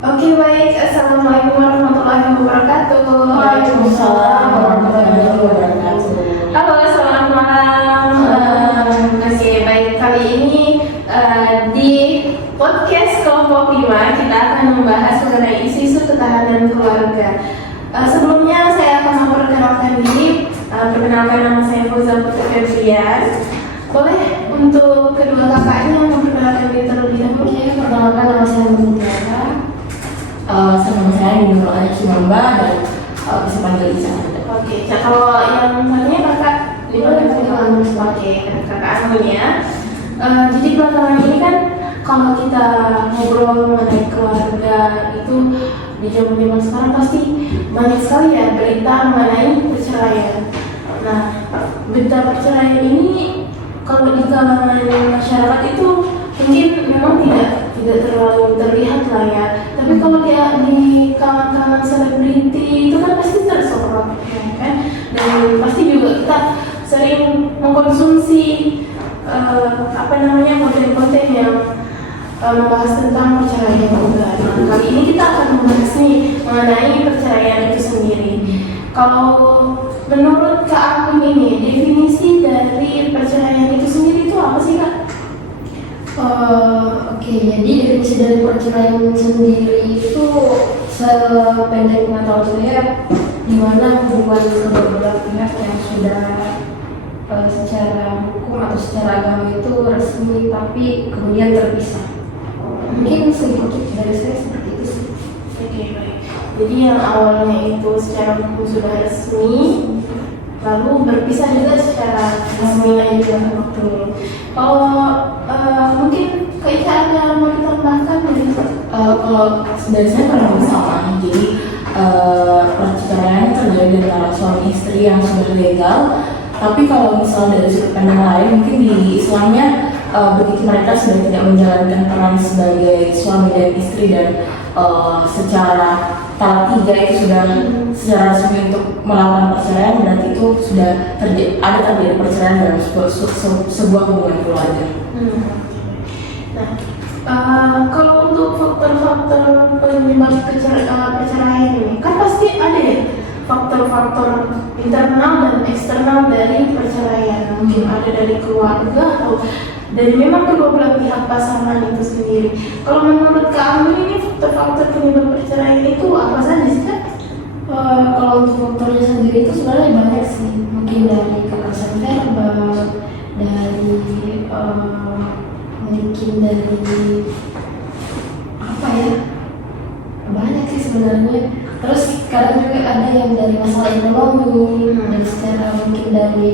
Oke, baik. Assalamualaikum warahmatullahi wabarakatuh. Waalaikumsalam warahmatullahi wabarakatuh. Halo, selamat malam. Oke, baik. Kali ini di podcast Kelompok 5 kita akan membahas mengenai isu-isu ketahanan keluarga. Sebelumnya saya akan memperkenalkan diri. Perkenalkan, nama saya Fauza Putri Febrian. Boleh untuk kedua kakaknya memperkenalkan diri terlebih dahulu. Oke, perkenalkan nama saya Mutiara. Nama saya Nurul Aja Cimamba dan bisa panggil Ica. Oke, kalau yang satunya kakak Oke, kakak Anun ya. Jadi belakangan ini kan kalau kita ngobrol mengenai keluarga itu di zaman sekarang pasti banyak sekali ya berita mengenai perceraian. Nah, berita perceraian ini kalau di kalangan masyarakat itu mungkin memang tidak terlalu terlihat lah ya. Tapi kalau dia di kalangan selebriti itu kan pasti tersorot, ya kan? Dan pasti juga kita sering mengkonsumsi konten-konten yang membahas tentang perceraian juga. Nah, kali ini kita akan membahas nih mengenai perceraian itu sendiri. Kalau menurut Kak Agung ini definisi dari perceraian itu sendiri itu apa sih, Kak? Oke, jadi definisi dari perceraian sendiri itu sependek pengetahuan saya, di mana hubungan kedua belah pihak yang sudah secara hukum atau secara agama itu resmi tapi kemudian terpisah. Mungkin sedikit dari saya seperti itu sih. Oke, baik. Jadi yang awalnya itu secara hukum sudah resmi, lalu berpisah juga secara resmi aja. Betul. Kalau mungkin Kak ada mau ditambahkan dari kalau dari saya kurang lebih sama. Jadi perceraian terjadi antara suami istri yang sudah legal. Tapi kalau misalnya dari sudut pandang lain, mungkin di Islamnya begitu mereka sudah tidak menjalankan peran sebagai suami dan istri dan secara tahap 3 itu sudah secara resmi untuk melakukan perceraian, berarti itu sudah terjadi perceraian dalam sebuah hubungan keluarga. Nah, kalau untuk faktor-faktor penyebab perceraian ini, kan pasti ada ya faktor-faktor internal dan eksternal dari perceraian. Mungkin ada dari keluarga atau dari memang kedua belah pihak pasangan itu sendiri. Kalau menurut Kak Amin ini faktor-faktor penyebab perceraian itu apa saja sih, Kak? Kalau untuk faktornya sendiri itu sebenarnya banyak sih. Mungkin dari kekerasan verbal, dari mungkin dari apa ya, banyak sih sebenarnya. Terus kadang juga ada yang dari masalah ekonomi, dan secara mungkin dari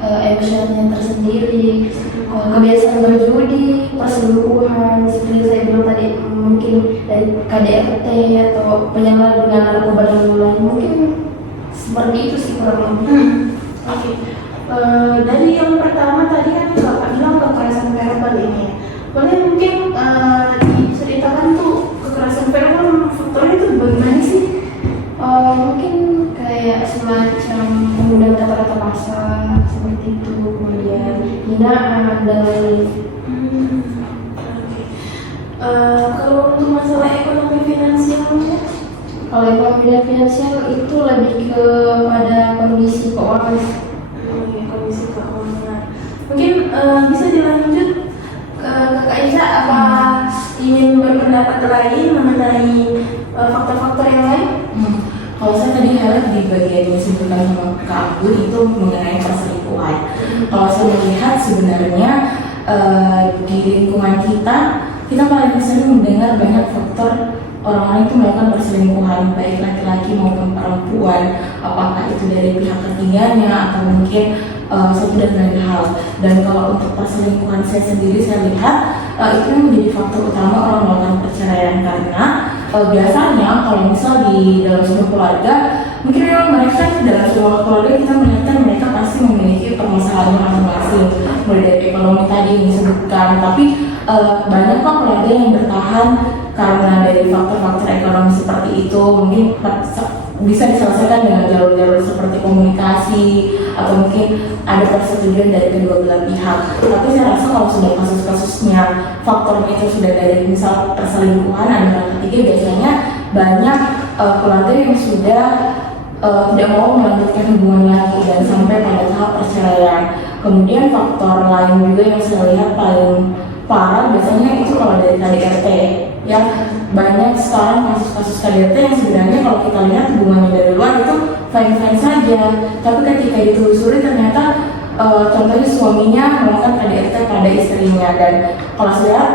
emosionalnya tersendiri, kebiasaan berjudi, perselingkuhan, seperti saya bilang tadi, mungkin dari KDRT atau penyalahgunaan narkoba dan lain-lain. Mungkin seperti itu sih kurang lebih. Oke. Dari yang pertama tadi kan Bapak bilang kekerasan verbal ini ya. Boleh mungkin diceritakan tuh kekerasan verbal faktornya itu bagaimana sih? Mungkin kayak semacam penggunaan kata-kata kasar seperti itu, kemudian hinaan dan lain-lain. Kalau untuk masalah ekonomi finansialnya, Kalau ekonomi dan finansial itu lebih kepada kondisi keuangan. kondisi keuangan. Mungkin bisa dilanjut ke Kak Aisyah, apa ingin berpendapat lain mengenai faktor-faktor yang lain? Kalau saya tadi lihat di bagian yang disebutkan sama Kak Abu itu mengenai perselingkuhan. Kalau saya melihat sebenarnya di lingkungan kita paling sering mendengar banyak faktor orang-orang itu melakukan perselingkuhan, baik laki-laki maupun perempuan. Apakah itu dari pihak ketiganya atau mungkin satu dan lain hal. Dan kalau untuk perselingkuhan saya sendiri, saya lihat itu menjadi faktor utama orang melakukan perceraian, karena biasanya kalau misal di dalam sebuah keluarga, mungkin memang mereka dalam sebuah keluarga kita melihat mereka pasti memiliki permasalahan masing-masing, mulai dari ekonomi tadi yang disebutkan, tapi banyak kok keluarga yang bertahan karena dari faktor-faktor ekonomi seperti itu. Mungkin bisa diselesaikan dengan jalur-jalur seperti komunikasi atau mungkin ada persetujuan dari kedua belah pihak. Tapi saya rasa kalau sudah kasus-kasusnya faktornya itu sudah dari misal perselingkuhan antara ketiga, biasanya banyak keluarga yang sudah tidak mau melanjutkan hubungan lagi dan sampai pada tahap perceraian. Kemudian faktor lain juga yang saya lihat paling parah biasanya itu kalau dari KDRT, ya banyak sekarang kasus-kasus KDRT yang sebenarnya kalau kita lihat hubungannya dari luar itu fine-fine saja, tapi ketika ditelusuri ternyata contohnya suaminya melakukan KDRT pada istrinya, dan kalau saya lihat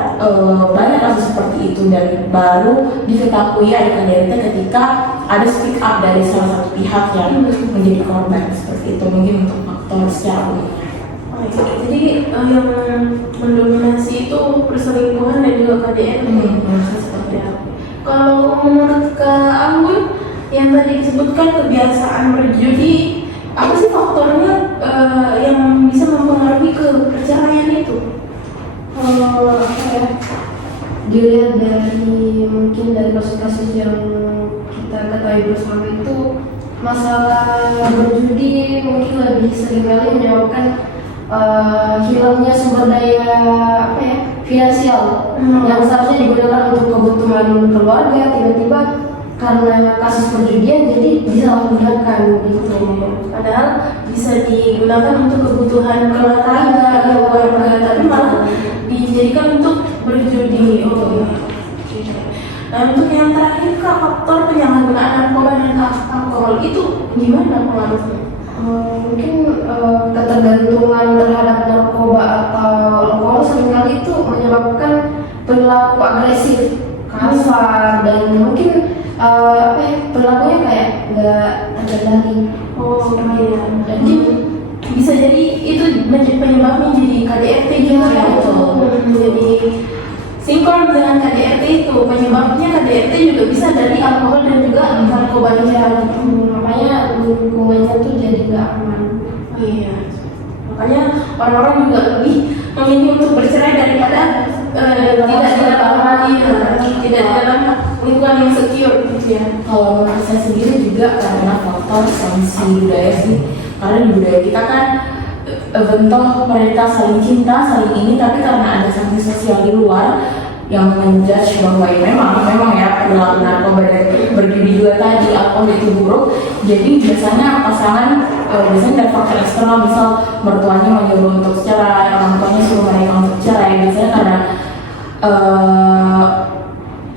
banyak kasus seperti itu dan baru diketahui ada KDRT ketika ada speak up dari salah satu pihak yang menjadi korban seperti itu. Mungkin untuk faktor secara umumnya. Jadi yang mendominasi itu perselingkuhan dan juga KDRT. Seperti apa? Kalau menurut Kak Anggun yang tadi disebutkan kebiasaan berjudi, apa sih faktornya yang bisa mempengaruhi ke perceraian itu? Apa ya? Dilihat dari mungkin dari kasus-kasus yang kita ketahui bersama itu, masalah berjudi mungkin lebih seringkali menyebabkan hilangnya sumber daya apa ya, finansial yang seharusnya digunakan untuk kebutuhan keluarga, tiba-tiba karena kasus perjudian jadi disalahgunakan gitu. Padahal bisa digunakan untuk kebutuhan keluarga, tapi malah dijadikan untuk berjudi. Nah, untuk yang terakhir Kak, faktor penyalahgunaan narkoba dan alkohol itu gimana pengaruhnya? Mungkin ketergantungan terhadap narkoba atau alkohol seringkali itu menyebabkan perilaku agresif, kasar, dan mungkin apa ya, perilakunya kayak nggak terkendali. Iya. Jadi bisa jadi itu penyebabnya jadi KDRT juga ya, itu menjadi sinkron dengan KDRT itu. Penyebabnya KDRT juga bisa dari alkohol dan juga narkoba. Makanya lingkungannya tuh jadi nggak aman. Iya. Makanya orang-orang juga lebih memilih untuk bercerai daripada tidak di dalam lingkungan yang secure gitu ya. Kalau menurut saya sendiri juga karena faktor sanksi budaya sih, karena di budaya kita kan bentuk mereka saling cinta, saling ini, tapi karena ada sanksi sosial di luar yang menjudge bahwa ya memang ya perilaku narkoba dan berjudi juga tadi alkohol itu buruk. Jadi biasanya pasangan biasanya dari faktor eksternal, misal mertuanya menyuruh untuk cerai, orang tuanya suruh mereka untuk cerai, biasanya karena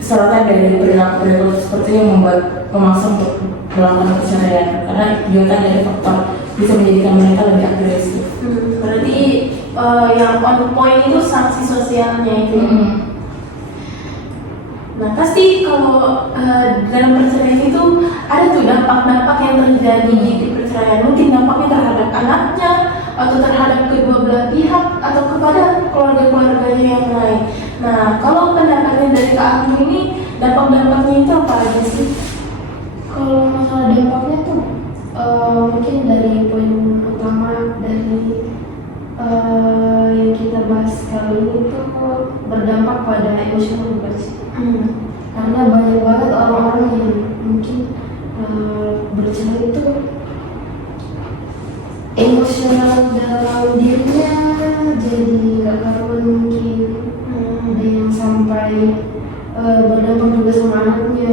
sorotan dari perilaku seperti yang membuat pemaksa untuk melakukan perceraian, karena juga dari faktor bisa menjadikan mereka lebih agresif. Berarti yang on point itu sanksi sosialnya itu. Nah, pasti kalau dalam perceraian itu ada tuh dampak-dampak yang terjadi di perceraian. Mungkin dampaknya terhadap anaknya, atau terhadap kedua belah pihak, atau kepada keluarga-keluarganya yang lain. Nah, kalau pendapatnya dari Kak Anggun ini, dampak-dampaknya itu apa aja sih? Kalau masalah dampaknya tuh mungkin dari poin utama dari yang kita bahas kali ini tuh berdampak pada emosional bukan sih? Karena banyak banget orang-orang yang mungkin bercerai itu emosional dalam dirinya jadi gak karuan, mungkin ada yang sampai berdampak juga sama anaknya,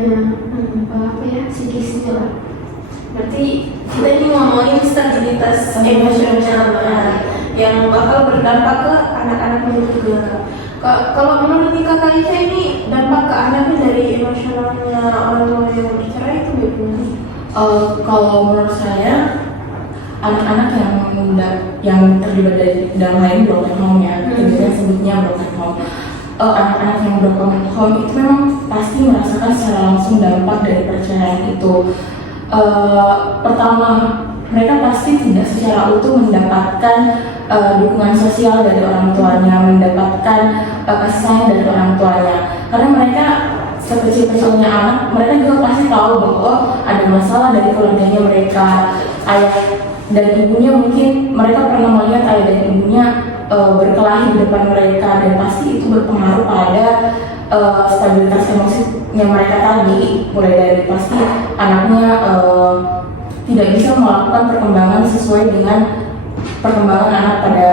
apa ya, psikisnya lah. Berarti kita ini ngomongin stabilitas emosional yang bakal berdampak ke anak-anaknya juga. Kalau menurut Kak Ica ini dampak ke anaknya dari emosionalnya orang tua yang bercerai itu bagaimana? Kalau menurut saya anak-anak yang terlibat dalam hal ini broken home ya, kita sebutnya broken home. Anak-anak yang broken home itu memang pasti merasakan secara langsung dampak dari perceraian itu. Pertama, mereka pasti tidak secara utuh mendapatkan dukungan sosial dari orang tuanya, mendapatkan kasih sayang dari orang tuanya. Karena mereka sekecil-kecilnya anak, mereka juga pasti tahu bahwa ada masalah dari keluarganya mereka. Ayah dan ibunya mungkin mereka pernah melihat ayah dan ibunya berkelahi di depan mereka, dan pasti itu berpengaruh pada stabilitas emosinya mereka tadi, mulai dari pasti anaknya tidak bisa melakukan perkembangan sesuai dengan perkembangan anak pada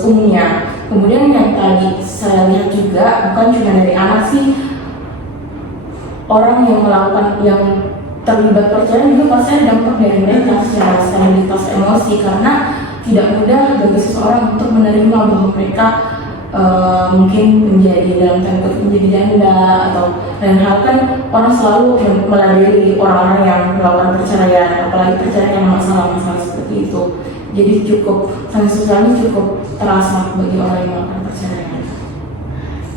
umumnya. Kemudian yang tadi saya lihat juga bukan cuma dari anak sih, orang yang melakukan yang terlibat perceraian juga pasti ada dampak dari mereka secara stabilitas emosi, karena tidak mudah bagi seseorang untuk menerima bahwa mereka mungkin menjadi dalam tanda kutip menjadi janda atau lain hal. Kan orang selalu meladeni orang-orang yang melakukan perceraian, apalagi perceraian yang masalah-masalah seperti itu. Jadi cukup sanksi sosialnya cukup terasa bagi orang yang melakukan perceraian.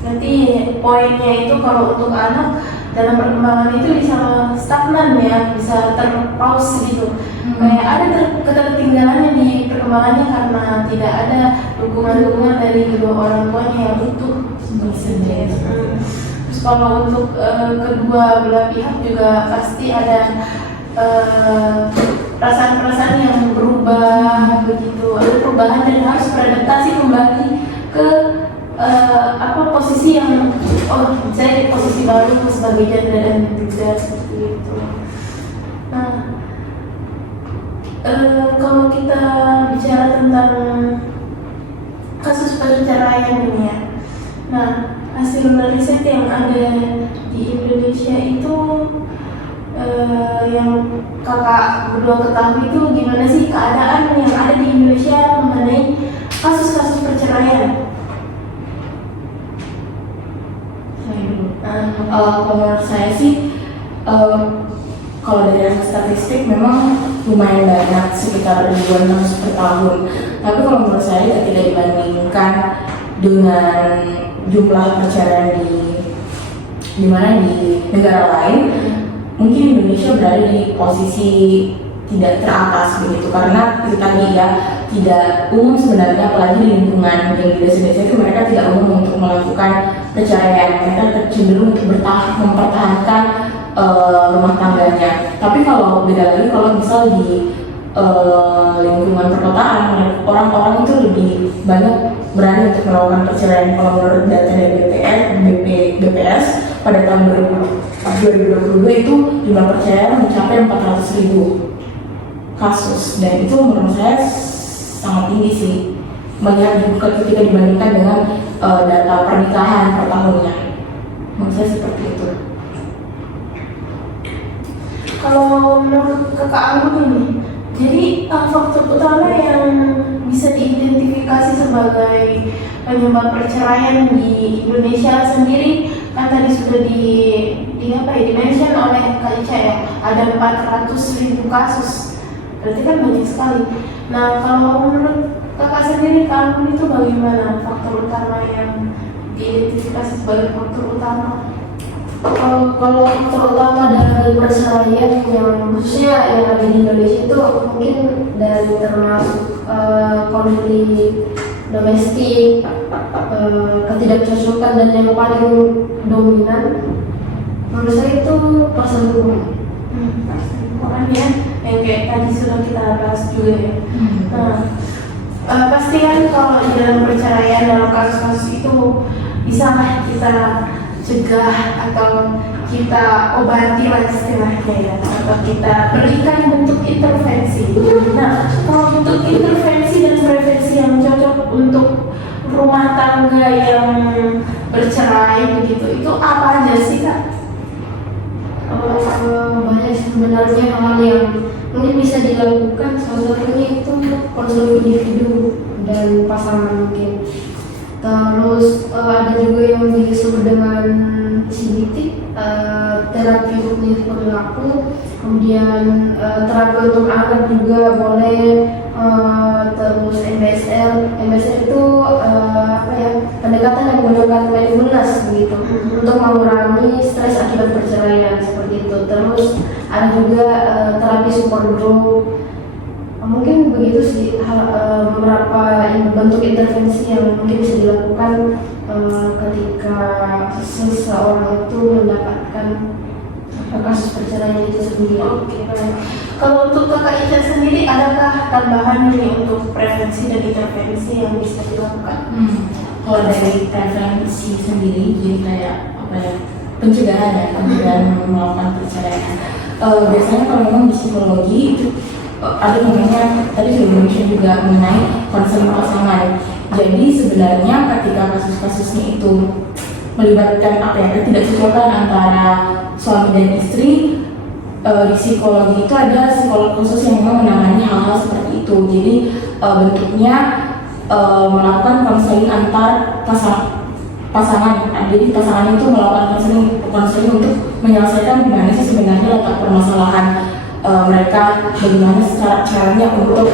Berarti poinnya itu kalau untuk anak dalam perkembangan itu bisa stagnan ya, bisa terpause gitu. Kayak ada ketertinggalannya di perkembangannya karena tidak ada dukungan-dukungan dari kedua orang tuanya yang utuh. Terus kalau untuk kedua belah pihak juga pasti ada perasaan-perasaan yang berubah begitu, ada perubahan dan harus beradaptasi kembali ke posisi yang saya di posisi baru sebagai janda dan juga seperti itu. Nah, kalau kita bicara tentang kasus perceraian ini ya, nah hasil riset yang ada di Indonesia itu yang kakak berdua ketahui itu gimana sih keadaan yang ada di Indonesia mengenai kasus-kasus perceraian? Kalau menurut saya sih, kalau dari statistik memang lumayan banyak, sekitar ribuan kasus per tahun. Tapi kalau menurut saya ketika dibandingkan dengan jumlah perceraian di negara lain, mungkin Indonesia berada di posisi tidak teratas begitu, karena itu tadi ya tidak umum sebenarnya, apalagi di lingkungan yang di desa-desa itu mereka tidak umum untuk melakukan perceraian, mereka cenderung untuk mempertahankan rumah tangganya. Tapi kalau beda lagi kalau misal di lingkungan perkotaan, orang-orang itu lebih banyak berani untuk melakukan perceraian. Kalau menurut data dari BPS pada tahun 2022 itu jumlah perceraian mencapai 400.000 kasus, dan itu menurut saya sangat tinggi sih melihat juga ketika dibandingkan dengan data pernikahan per tahunnya. Menurut saya seperti itu. Kalau menurut kakak Anggun ini, jadi faktor utama yang bisa diidentifikasi sebagai penyebab perceraian di Indonesia sendiri kan tadi sudah di-mention oleh Kak Ica ya, ada 400.000 kasus, berarti kan banyak sekali. Nah kalau menurut kakak sendiri, Kak Anggun itu bagaimana faktor utama yang diidentifikasi sebagai faktor utama? Kalau faktor utama dari perceraian yang khususnya yang ada di Indonesia itu mungkin dari termasuk konflik domestik, ketidakcocokan, dan yang paling dominan menurut saya itu perselingkuhan. Ya, yang kayak tadi sudah kita bahas juga ya. Nah, pasti kan kalau di dalam perceraian dalam kasus-kasus itu bisa kita cegah atau kita obati lah istilahnya ya, atau kita berikan bentuk intervensi. Nah, kalau bentuk intervensi dan prevensi yang cocok untuk rumah tangga yang bercerai begitu, itu apa aja sih Kak? Banyak sebenarnya hal yang mungkin bisa dilakukan, salah satunya itu konseling individu dan pasangan mungkin. Terus ada juga yang disebut dengan CBT, terapi kognitif perilaku, kemudian terapi untuk anak juga boleh, terus MBSR itu pendekatan yang menggunakan mindfulness begitu untuk mengurangi stres akibat perceraian seperti itu. Terus ada juga terapi support group. Mungkin begitu sih beberapa bentuk intervensi yang mungkin bisa dilakukan ketika seseorang itu mendapatkan kasus perceraian itu sendiri. Oke, baik. Kalau untuk Kakak Ica sendiri, adakah tambahan nih untuk prevensi dan intervensi yang bisa dilakukan? Kalau dari preferensi sendiri, jadi kayak apa ya, pencegahan ya, pencegahan melakukan perceraian. Biasanya kalau memang di psikologi itu ada namanya, tadi sudah mention juga mengenai konseling pasangan. Jadi sebenarnya ketika kasus-kasusnya itu melibatkan apa ya, ketidaksesuaian antara suami dan istri, di psikologi itu ada psikolog khusus yang memang menangani hal-hal seperti itu. Jadi bentuknya melakukan konseling antar pasangan. Jadi pasangan itu melakukan konseling untuk menyelesaikan gimana sih sebenarnya letak permasalahan mereka, bagaimana caranya untuk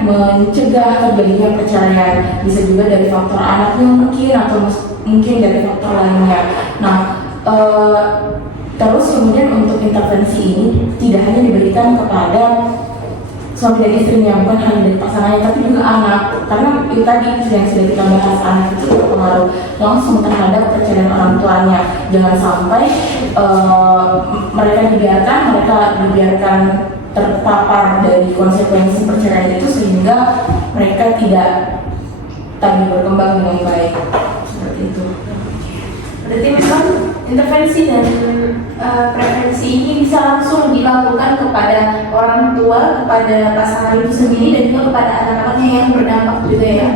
mencegah terjadinya perceraian. Bisa juga dari faktor anaknya mungkin, atau mungkin dari faktor lainnya. Nah, terus kemudian untuk intervensi ini tidak hanya diberikan kepada suami dan istrinya, bukan hanya dari pasangannya, tapi juga anak. Karena itu tadi yang sudah kita bahas, anak itu berpengaruh langsung terhadap perceraian orang tuanya. Jangan sampai mereka dibiarkan terpapar dari konsekuensi perceraian itu, sehingga mereka tidak tadi berkembang dengan baik. Seperti itu. Berarti memang intervensi dan prevensi ini bisa langsung dilakukan kepada orang tua, kepada pasangan itu sendiri, dan juga kepada anak-anaknya yang berdampak juga ya.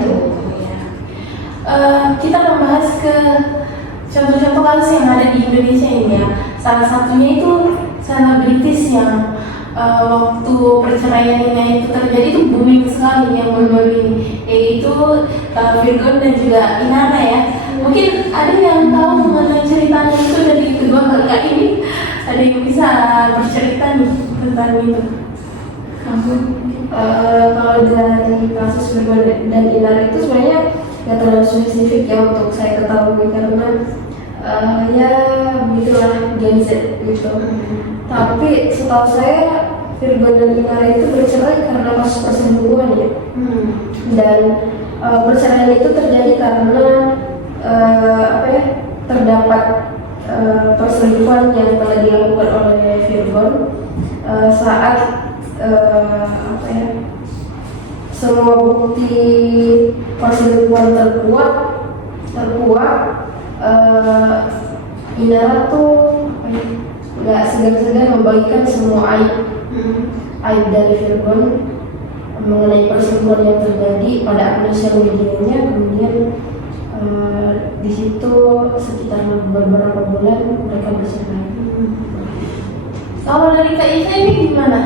Kita membahas ke contoh-contoh kasus yang ada di Indonesia ini ya. Salah satunya itu selebritis yang waktu perceraiannya itu terjadi itu booming sekali yang baru-baru ini, yaitu Virgon dan juga Inara ya. Mungkin ada yang tahu mengenai ceritanya itu dari kedua kakak ini, ada yang bisa bercerita nih tentang itu? Kalau dari kasus Virgon dan Inara itu sebenarnya nggak terlalu spesifik ya untuk saya ketahui, karena ya begitulah Gen Z gitu. Tapi setahu saya Virgon dan Inara itu bercerai karena kasus perselingkuhan ya. Dan perceraian itu terjadi karena terdapat perselingkuhan yang telah dilakukan oleh Virgon saat semua bukti perselingkuhan terkuat, Inara tuh nggak segan-segan membagikan semua aib dari Virgon mengenai perselingkuhan yang terjadi pada akun sosial medianya. Kemudian di situ sekitar beberapa bulan mereka bercerai. Kalau dari Kak Isa ini gimana?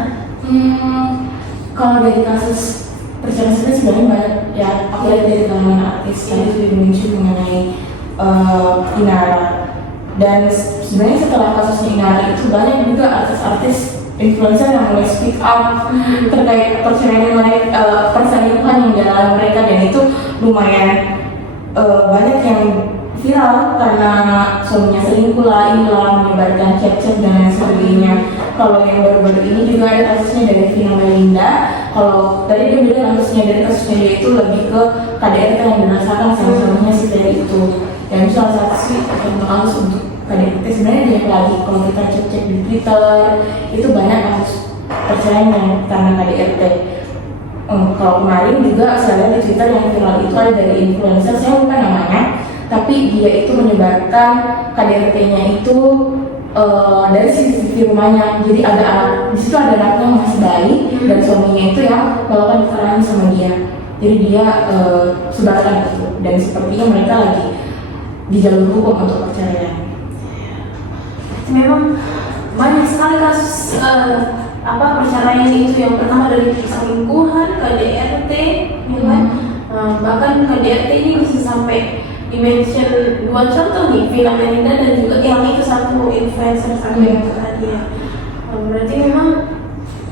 Kalau dari kasus perceraian sebenarnya banyak ya, apalagi dari kalangan artis. Tadi sudah muncul mengenai Inara, dan sebenarnya setelah kasusnya Inara itu banyak juga artis-artis influencer yang mulai speak up terkait perceraian mereka, perselingkuhan yang dialami mereka, dan itu lumayan banyak yang viral karena suaminya selingkuh lah, inilah menyebarkan chat-chat dan lain sebagainya. Kalau yang baru-baru ini juga ada kasusnya dari Vina Melinda. Kalau tadi dia bilang kasusnya dia itu lebih ke KDRT yang dirasakan sama suaminya si dari itu. Dan salah satu sih contoh kasus untuk KDRT sebenarnya banyak lagi. Kalau kita cek-cek di Twitter itu banyak kasus perceraian yang karena KDRT. Kalau kemarin juga saya lihat di Twitter yang viral itu ada dari influencer, saya lupa namanya, tapi dia itu menyebarkan KDRT-nya itu dari CCTV rumahnya. Jadi ada anak di situ, ada anaknya yang masih bayi dan suaminya itu yang melakukan kekerasan sama dia. Jadi dia sebarkan itu, dan sepertinya mereka lagi di jalur hukum untuk perceraian. Memang banyak sekali kasus perceraian itu. Yang pertama dari perselingkuhan, KDRT, ya kan? Bahkan KDRT ini bisa sampai dimention dua contoh nih, Vina Melinda dan juga yang itu satu influencer satu yang tadi ya. Berarti memang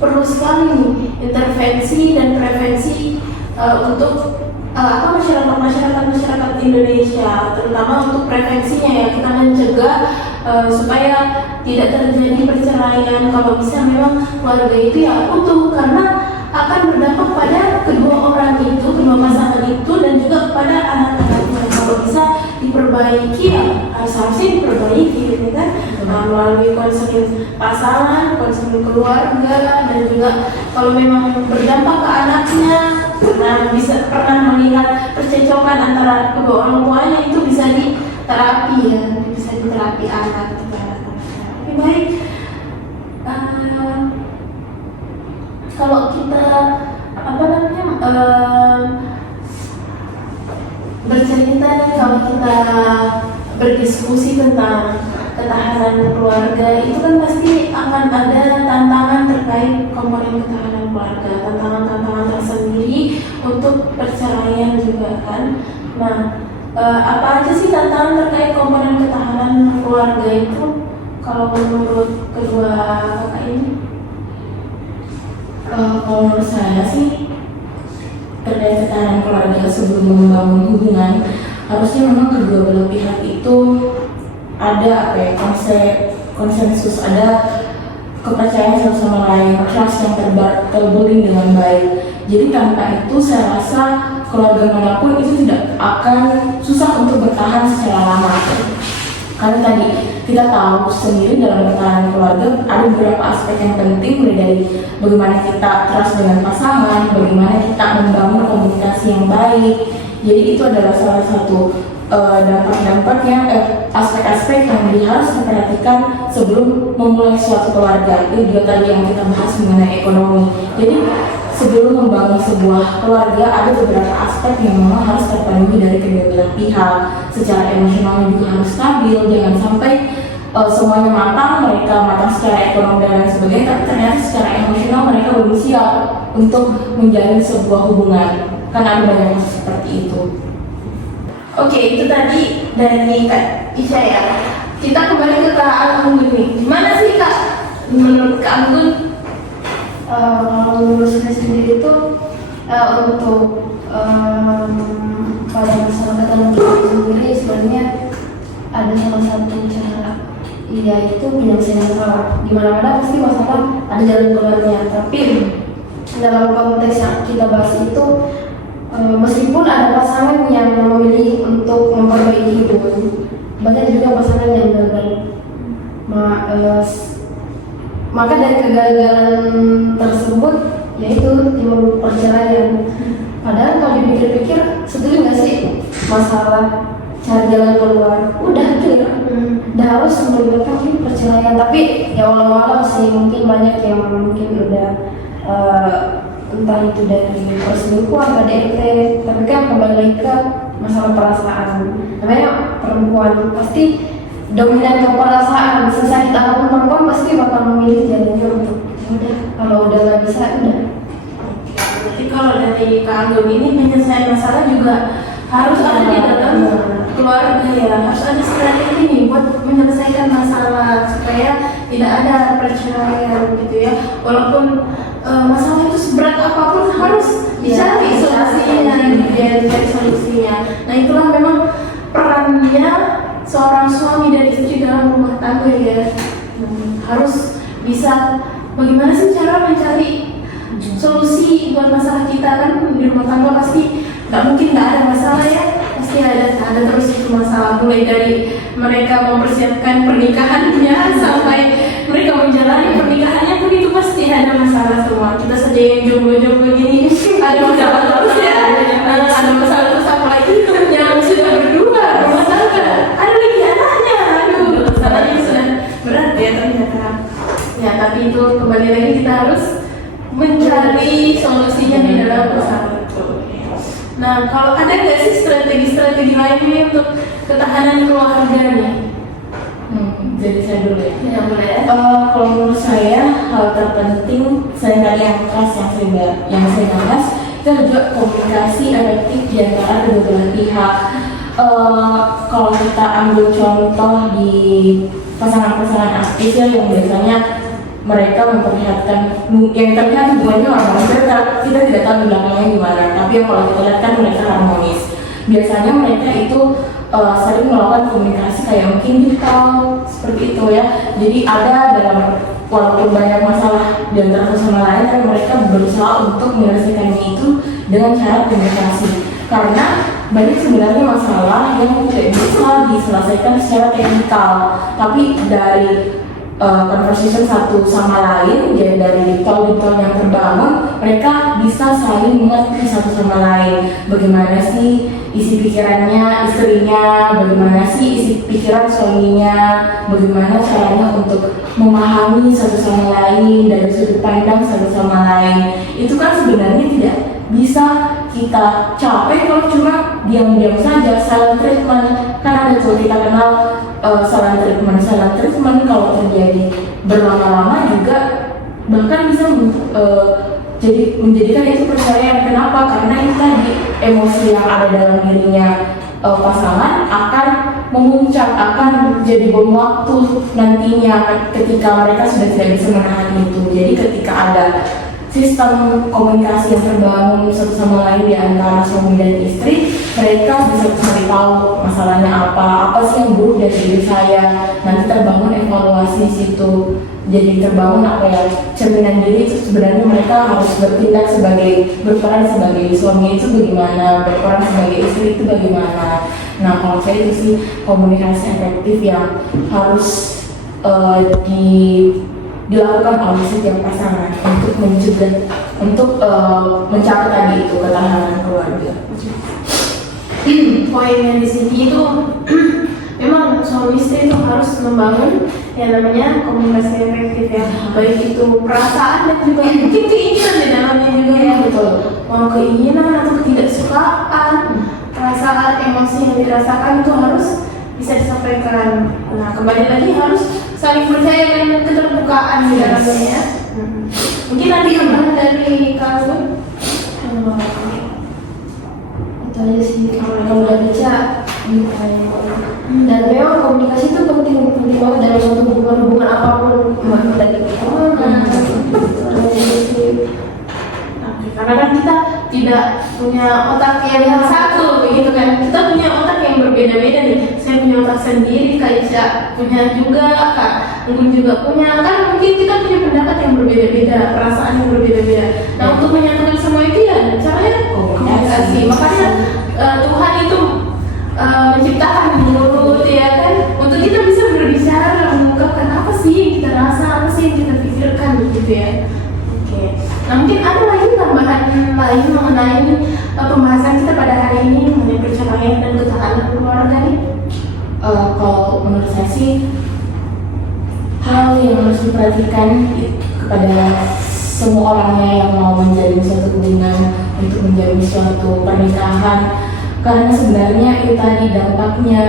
perlu sekali nih intervensi dan prevensi untuk masyarakat Indonesia, terutama untuk prevensinya ya, kita mencegah supaya tidak terjadi perceraian. Kalau bisa memang keluarga itu ya utuh, karena akan berdampak pada kedua orang itu, kedua pasangan itu, dan juga kepada anak-anaknya. Kalau bisa diperbaiki ya seharusnya diperbaiki, gitu kan? Melalui konseling pasangan, konseling keluarga, dan juga kalau memang berdampak ke anaknya, pernah melihat percecokan antara kedua orang tuanya, itu bisa diterapi ya, bisa diterapi anak. Lebih baik kalau kita bercerita nih, kalau kita berdiskusi tentang ketahanan keluarga, itu kan pasti akan ada tantangan terkait komponen ketahanan keluarga, tantangan-tantangan tersendiri untuk perceraian juga kan. Nah, apa aja sih tantangan terkait komponen ketahanan keluarga itu kalau menurut kedua kakak ini? Kalau menurut saya sih terkait ketahanan keluarga sebelum membangun hubungan, harusnya memang kedua belah pihak itu ada konsensus, ada kepercayaan satu sama lain, trust yang terbangun dengan baik. Jadi tanpa itu saya rasa keluarga manapun itu tidak akan susah untuk bertahan secara lama. Karena tadi kita tahu sendiri dalam bertahan keluarga ada beberapa aspek yang penting, mulai dari bagaimana kita trust dengan pasangan, bagaimana kita membangun komunikasi yang baik. Jadi itu adalah salah satu dampak-dampak yang aspek-aspek yang harus diperhatikan sebelum memulai suatu keluarga. Itu juga tadi yang kita bahas mengenai ekonomi. Jadi sebelum membangun sebuah keluarga ada beberapa aspek yang memang harus terpenuhi dari kedua belah pihak. Secara emosional juga harus stabil, jangan sampai semuanya matang, mereka matang secara ekonomi dan lain sebagainya, tapi ternyata secara emosional mereka belum siap untuk menjalin sebuah hubungan. Karena ada banyak kasus seperti itu. Oke, itu tadi dari Kak Isya ya. Kita kembali ke Kak Anggun nih. Gimana sih Kak menurut Kak Anggun? Kalau menurut saya sendiri itu untuk pada masalah ketahanan keluarga sendiri sebenarnya ada salah satu cara, yaitu penyelesaian masalah. Di mana-mana pasti masalah ada jalan keluarnya, tapi dalam konteks yang kita bahas itu meskipun ada pasangan yang memilih untuk memperbaiki hubungan, banyak juga pasangan yang gagal. Maka dari kegagalan tersebut yaitu timbul perceraian. Padahal kalau dipikir-pikir, setuju nggak sih masalah cari jalan keluar? Udah clear, udah harus melibatkan perceraian. Tapi ya walau sih mungkin banyak yang mungkin udah entah itu dari perselingkuhan, KDRT, tapi kan kembali ke masalah perasaan. Namanya perempuan pasti dominan ke perasaan. Sesakit apapun perempuan pasti bakal memilih jalannya untuk udah, kalau udah nggak bisa udah. Jadi kalau dari Kak Anggun ini menyelesaikan masalah juga harus ada di dalam keluarga ya, harus ada strategi nih buat menyelesaikan masalah supaya tidak ada perceraian gitu ya. Walaupun masalah itu seberat apapun harus dicari solusinya, dicari solusinya. Nah itulah memang perannya seorang suami dan istri dalam rumah tangga ya. Harus bisa bagaimana sih cara mencari solusi buat masalah kita, kan di rumah tangga pasti nggak mungkin nggak ada masalah ya, pasti ada terus itu masalah, mulai dari mereka mempersiapkan pernikahannya sampai mereka menjalani pernikahannya pun itu pasti ada masalah semua. Kita saja yang jomblo-jomblo gini ada masalah terus ya, ada masalah terus, apalagi yang sudah berdua rumah tangga, ada lagi anaknya, aduh masalahnya sudah berat ya ternyata ya. Tapi itu kembali lagi kita harus mencari solusinya di dalam masalah itu. Nah, kalau ada nggak sih strategi lainnya untuk ketahanan keluarga nih? Jadi saya dulu ya. Ya boleh. Kalau menurut saya hal terpenting saya tadi yang saya bahas itu juga komunikasi efektif di antara kedua belah pihak. Kalau kita ambil contoh di pasangan-pasangan aktif ya, yang biasanya mereka memperlihatkan yang terlihat hubungannya harmonis, kita tidak tahu di belakangnya gimana, tapi yang kalau kita lihat kan mereka harmonis. Biasanya mereka itu sering melakukan komunikasi kayak mungkin digital seperti itu ya. Jadi ada dalam walaupun banyak masalah di antara satu sama lain, tapi mereka berusaha untuk menyelesaikannya itu dengan cara komunikasi. Karena banyak sebenarnya masalah yang tidak bisa diselesaikan secara teknikal, tapi dari conversation satu sama lain, jadi dari detail-detail yang terbangun, mereka bisa saling mengerti satu sama lain. Bagaimana sih isi pikirannya istrinya, bagaimana sih isi pikiran suaminya, bagaimana caranya untuk memahami satu sama lain dari sudut pandang satu sama lain. Itu kan sebenarnya tidak bisa kita capai kalau cuma diam-diam saja. Silent treatment kan ada tuh, kita kenal silent treatment kalau terjadi berlama-lama juga bahkan bisa jadi menjadikan itu perceraian. Kenapa? Karena itu tadi emosi yang ada dalam dirinya pasangan akan memuncak, akan jadi bom waktu nantinya ketika mereka sudah tidak bisa menahan itu. Jadi ketika ada sistem komunikasi yang terbangun satu sama lain di antara suami dan istri, mereka bisa cari tahu masalahnya apa sih yang buruk dari diri saya. Nanti terbangun evaluasi di situ. Jadi terbangun apa ya, cerminan diri itu sebenarnya mereka harus bertindak berperan sebagai suami itu bagaimana, berperan sebagai istri itu bagaimana. Nah kalau saya itu sih komunikasi efektif yang harus dilakukan oleh setiap pasangan untuk mencegah, untuk mencapai tadi itu ketahanan keluarga. Poin yang di sini itu memang suami istri itu harus membangun yang namanya komunikasi efektif ya, baik itu perasaan dan juga mungkin keinginan di dalamnya juga ya, betul. Mau keinginan atau ketidaksukaan, perasaan, emosi yang dirasakan itu harus bisa disampaikan. Nah kembali lagi harus saling percaya dan keterbukaan di dalamnya ya. Mungkin nanti tambahan dari kamu. Itu aja sih kalau udah baca. Dan memang komunikasi itu penting banget dalam suatu hubungan apapun, dari pertemanan, karena kan kita tidak punya otak yang satu begitu kan, kita punya otak yang berbeda-beda nih. Saya punya otak sendiri, Kak Isya punya juga, Kak Unggun juga punya, kan mungkin kita punya pendapat yang berbeda-beda, perasaan yang berbeda-beda. Nah untuk menyatukan semua itu ya caranya komunikasi. Makanya Tuhan itu menciptakan mulut ya kan, untuk kita bisa berbicara, mengungkapkan apa sih yang kita rasa, apa sih yang kita pikirkan gitu ya. Oke. Nah mungkin ada lagi tambahan lain mengenai pembahasan kita pada hari ini mengenai perceraian dan ketahanan keluarga nih. Kalau menurut saya sih hal yang harus diperhatikan kepada semua orangnya yang mau menjalin suatu hubungan, untuk menjalin suatu pernikahan, karena sebenarnya itu tadi dampaknya,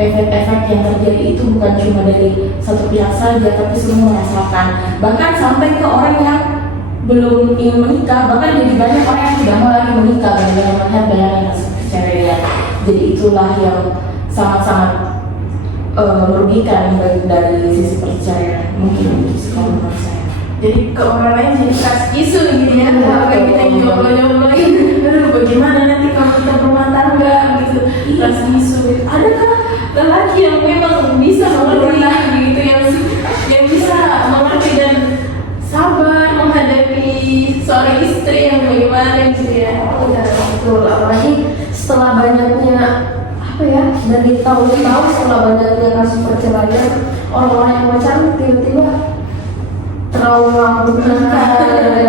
efek-efek yang terjadi itu bukan cuma dari satu pihak saja, tapi semua merasakan. Bahkan sampai ke orang yang belum ingin menikah, bahkan jadi banyak orang yang tidak mau lagi menikah gara-gara melihat bayangan kasus perceraian. Jadi itulah yang sangat-sangat merugikan dari sisi perceraian. Mungkin itu sih kalau menurut saya. Jadi ke orang lain jadi trust isu gitu ya, kalau kita jomblo-jombloin, aduh bagaimana nanti kalau kita berumah tangga gitu, trust isu. Adakah lelaki yang memang bisa mengerti gitu, yang bisa mengerti dan sabar menghadapi seorang istri yang bagaimana gitu ya? betul, apalagi setelah banyaknya dari tahun ke tahun, setelah banyaknya kasus perceraian, orang-orang yang pacaran tiba-tiba trauma menikah,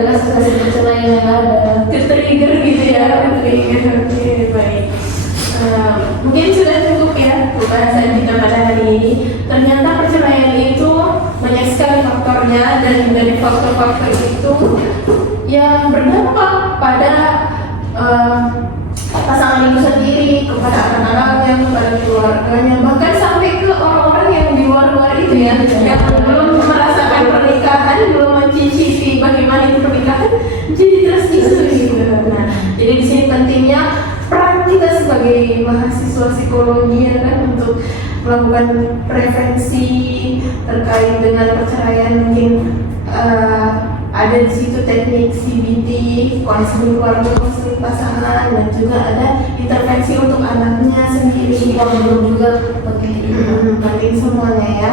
kasus perceraian yang ada, Trigger gitu ya, trigger. Oke, baik. Mungkin sudah cukup ya pembahasan kita pada hari ini. Ternyata perceraian itu banyak sekali faktornya, dan dari faktor-faktor itu yang berdampak pada pasangan itu sendiri, kepada anak-anaknya, kepada keluarganya, bahkan sampai ke orang-orang yang di luar-luar itu ya, yang belum merasakan pernikahan, belum mencicipi bagaimana itu pernikahan, jadi trust isu gitu. Nah, jadi di sini pentingnya peran kita sebagai mahasiswa psikologi ya kan, untuk melakukan prevensi terkait dengan perceraian. Mungkin ada di situ teknik CBT, konseling keluarga, konseling pasangan, dan juga ada intervensi untuk anaknya sendiri. belum juga Penting semuanya ya.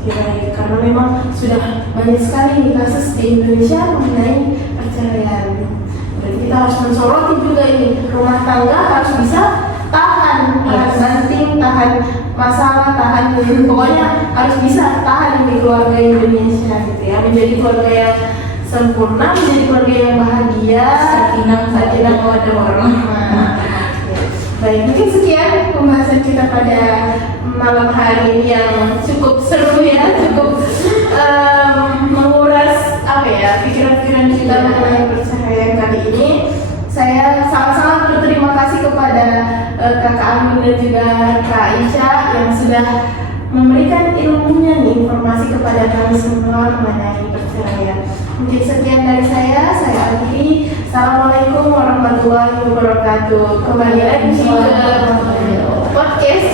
Baik, karena memang sudah banyak sekali kasus di Indonesia mengenai perceraian. Jadi kita harus mensoroti juga ini, rumah tangga harus bisa tahan banting, tahan masalah, tahan Pokoknya harus bisa tahan di keluarga Indonesia gitu ya, menjadi keluarga yang sempurna, menjadi keluarga yang bahagia, sakinah mawaddah warahmah. Baik, mungkin sekian pembahasan kita pada malam hari ini yang cukup seru ya, cukup menguras apa ya pikiran-pikiran kita mengenai perceraian kali ini. Saya sangat-sangat berterima kasih kepada Kakak Amin dan juga Kak Aisyah yang sudah memberikan ilmunya nih, informasi kepada kami semua mengenai perceraian. Mungkin sekian dari saya akhiri. Assalamualaikum warahmatullahi wabarakatuh. Kembali lagi ke podcast